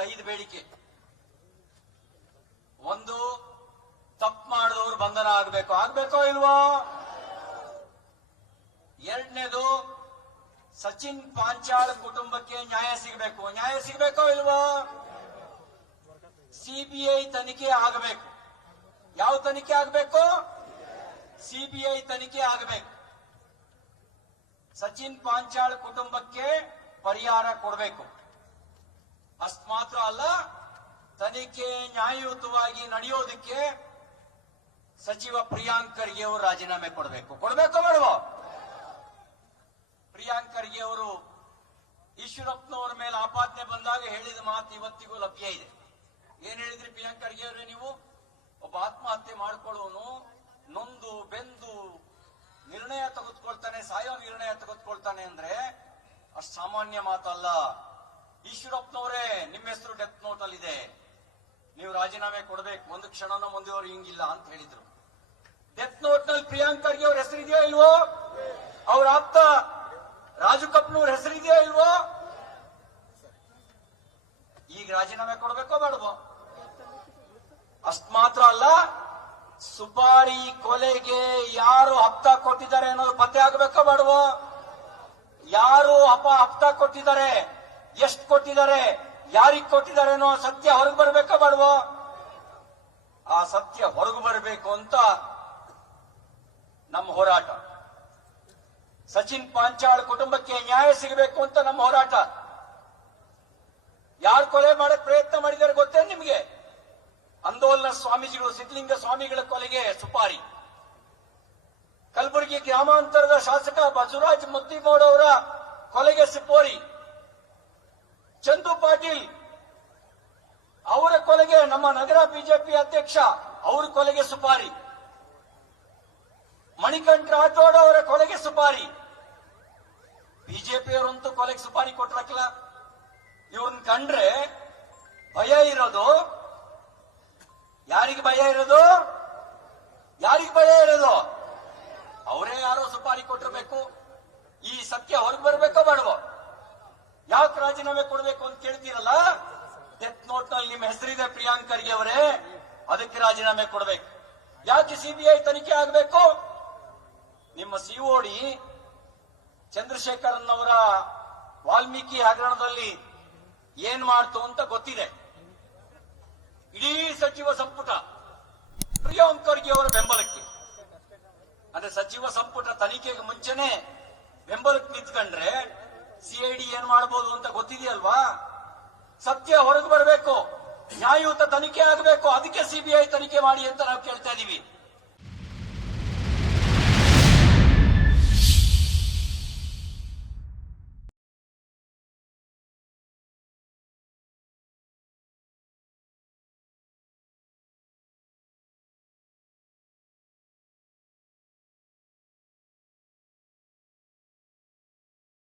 ಐದು ಬೇಡಿಕೆ. ಒಂದು, ತಪ್ಪು ಮಾಡಿದವರು ಬಂಧನ ಆಗಬೇಕು. ಆಗ್ಬೇಕೋ ಇಲ್ವೋ? ಎರಡನೇದು, ಸಚಿನ್ ಪಾಂಚಾಳ್ ಕುಟುಂಬಕ್ಕೆ ನ್ಯಾಯ ಸಿಗಬೇಕು. ನ್ಯಾಯ ಸಿಗಬೇಕೋ ಇಲ್ವೋ? ಸಿಬಿಐ ತನಿಖೆ ಆಗಬೇಕು. ಯಾವ ತನಿಖೆ ಆಗಬೇಕು? ಸಿಬಿಐ ತನಿಖೆ ಆಗಬೇಕು. ಸಚಿನ್ ಪಾಂಚಾಳ್ ಕುಟುಂಬಕ್ಕೆ ಪರಿಹಾರ ಕೊಡಬೇಕು. ಅಷ್ಟು ಮಾತ್ರ ಅಲ್ಲ, ತನಿಖೆ ನ್ಯಾಯಯುತವಾಗಿ ನಡೆಯೋದಕ್ಕೆ ಸಚಿವ ಪ್ರಿಯಾಂಕ್ ಖರ್ಗೆ ಅವರು ರಾಜೀನಾಮೆ ಕೊಡಬೇಕು. ಕೊಡಬೇಕೋ ಬೇಡವೋ ಪ್ರಿಯಾಂಕ್ ಖರ್ಗೆ ಅವರು ಈಶ್ವರಪ್ಪನವರ ಮೇಲೆ ಆಪಾದನೆ ಬಂದಾಗ ಹೇಳಿದ ಮಾತು ಇವತ್ತಿಗೂ ಲಭ್ಯ ಇದೆ. ಏನ್ ಹೇಳಿದ್ರಿ ಪ್ರಿಯಾಂಕ್ ಖರ್ಗೆ ಅವರೇ ನೀವು? ಒಬ್ಬ ಆತ್ಮಹತ್ಯೆ ಮಾಡ್ಕೊಳ್ಳೋನು, ನೊಂದು, ಬೆಂದು ನಿರ್ಣಯ ತೆಗೆದುಕೊಳ್ತಾನೆ, ಸಾಯೋ ನಿರ್ಣಯ ತೆಗೆದುಕೊಳ್ತಾನೆ ಅಂದ್ರೆ ಅಷ್ಟು ಸಾಮಾನ್ಯ ಮಾತಲ್ಲ. ಈಶ್ವರಪ್ಪನವರೇ ನಿಮ್ಮ ಹೆಸರು ಡೆತ್ ನೋಟ್ ಅಲ್ಲಿ ಇದೆ ನೀವು ರಾಜೀನಾಮೆ ಕೊಡಬೇಕು, ಒಂದು ಕ್ಷಣನೂ ಮುಂದೆಯವರು ಹಿಂಗಿಲ್ಲ ಅಂತ ಹೇಳಿದ್ರು. ಡೆತ್ ನೋಟ್ನಲ್ಲಿ ಪ್ರಿಯಾಂಕ್ ಖರ್ಗೆ ಅವ್ರ ಹೆಸರಿದೆಯೋ ಇಲ್ವೋ? ಅವ್ರ ಆಪ್ತ ರಾಜು ಕಪ್ನವ್ರ ಹೆಸರಿದೆಯೋ ಇಲ್ವೋ? ಈಗ ರಾಜೀನಾಮೆ ಕೊಡಬೇಕೋ ಬೇಡವೋ? ಅಷ್ಟ್ ಮಾತ್ರ ಅಲ್ಲ, ಸುಪಾರಿ ಕೊಲೆಗೆ ಯಾರು ಹಪ್ತ ಕೊಟ್ಟಿದ್ದಾರೆ ಅನ್ನೋದು ಪತ್ತೆ ಆಗಬೇಕೋ ಬೇಡವೋ? ಯಾರು ಅಪ ಹಪ್ತ ಕೊಟ್ಟಿದ್ದಾರೆ? ಎಷ್ಟು ಕೊಟ್ಟಿದ್ದಾರೆ, ಯಾರಿಗ್ ಕೊಟ್ಟಿದ್ದಾರೆ ಅನ್ನೋ ಸತ್ಯ ಹೊರಗೆ ಬರ್ಬೇಕಾ ಬಾಡುವ ಆ ಸತ್ಯ ಹೊರಗೆ ಬರಬೇಕು ಅಂತ ನಮ್ಮ ಹೋರಾಟ. ಸಚಿನ್ ಪಾಂಚಾಳ್ ಕುಟುಂಬಕ್ಕೆ ನ್ಯಾಯ ಸಿಗಬೇಕು ಅಂತ ನಮ್ಮ ಹೋರಾಟ. ಯಾರು ಕೊಲೆ ಮಾಡಕ್ ಪ್ರಯತ್ನ ಮಾಡಿದ್ದಾರೆ ಗೊತ್ತೇ ನಿಮ್ಗೆ? ಆಂದೋಲನ ಸ್ವಾಮೀಜಿಗಳು, ಸಿದ್ಧಲಿಂಗ ಸ್ವಾಮಿಗಳ ಕೊಲೆಗೆ ಸುಪಾರಿ. ಕಲಬುರಗಿ ಗ್ರಾಮಾಂತರದ ಶಾಸಕ ಬಸವರಾಜ್ ಮುತ್ತಿಮೋಡ್ ಅವರ ಕೊಲೆಗೆ ಸುಪಾರಿ. ಚಂದು ಪಾಟೀಲ್ ಅವರ ಕೊಲೆಗೆ ನಮ್ಮ ನಗರ ಬಿಜೆಪಿ ಅಧ್ಯಕ್ಷ ಅವರ ಕೊಲೆಗೆ ಸುಪಾರಿ. ಮಣಿಕಂಠ ರಾಠೋಡ್ ಅವರ ಕೊಲೆಗೆ ಸುಪಾರಿ. ಬಿಜೆಪಿಯವರಂತೂ ಕೊಲೆಗೆ ಸುಪಾರಿ ಕೊಟ್ರಕ್ಕಲ್ಲ. ಇವ್ರನ್ನ ಕಂಡ್ರೆ ಭಯ ಇರೋದು. ಯಾರಿಗೆ ಭಯ ಇರೋದು? ಯಾರಿಗೆ ಭಯ ಇರೋದು? ಅವರೇ ಯಾರೋ ಸುಪಾರಿ ಕೊಟ್ಟಿರ್ಬೇಕು. ಈ ಸತ್ಯ ಹೊರಗೆ ಬರಬೇಕೋ ಬೇಡವೋ? ಯಾಕೆ ರಾಜೀನಾಮೆ ಕೊಡಬೇಕು ಅಂತ ಕೇಳ್ತೀರಲ್ಲ? ಡೆತ್ ನೋಟ್ನಲ್ಲಿ ನಿಮ್ಮ ಹೆಸರಿದೆ ಪ್ರಿಯಾಂಕ್ ಖರ್ಗೆ ಅವರೇ, ಅದಕ್ಕೆ ರಾಜೀನಾಮೆ ಕೊಡಬೇಕು. ಯಾಕೆ ಸಿಬಿಐ ತನಿಖೆ ಆಗಬೇಕು? ನಿಮ್ಮ ಸಿಒಡಿ ಚಂದ್ರಶೇಖರನ್ ಅವರ ವಾಲ್ಮೀಕಿ ಹಗರಣದಲ್ಲಿ ಏನ್ ಮಾಡ್ತು ಅಂತ ಗೊತ್ತಿದೆ. ಇಡೀ ಸಚಿವ ಸಂಪುಟ, ಪ್ರಿಯಾಂಕ್ ಖರ್ಗೆ ಅವರ ಬೆಂಬಲಕ್ಕೆ. ಅಂದ್ರೆ ಸಚಿವ ಸಂಪುಟ ತನಿಖೆಗೆ ಮುಂಚೆನೆ ಬೆಂಬಲಕ್ಕೆ ನಿಂತ್ಕೊಂಡ್ರೆ ಸಿಐಡಿ ಏನ್ ಮಾಡಬಹುದು ಅಂತ ಗೊತ್ತಿದೆಯಲ್ವಾ? ಸತ್ಯ ಹೊರಗೆ ಬರಬೇಕು. ನ್ಯಾಯಯುತ ತನಿಖೆ ಆಗಬೇಕು. ಅದಕ್ಕೆ ಸಿಬಿಐ ತನಿಖೆ ಮಾಡಿ ಅಂತ ನಾವು ಕೇಳ್ತಾ ಇದೀವಿ.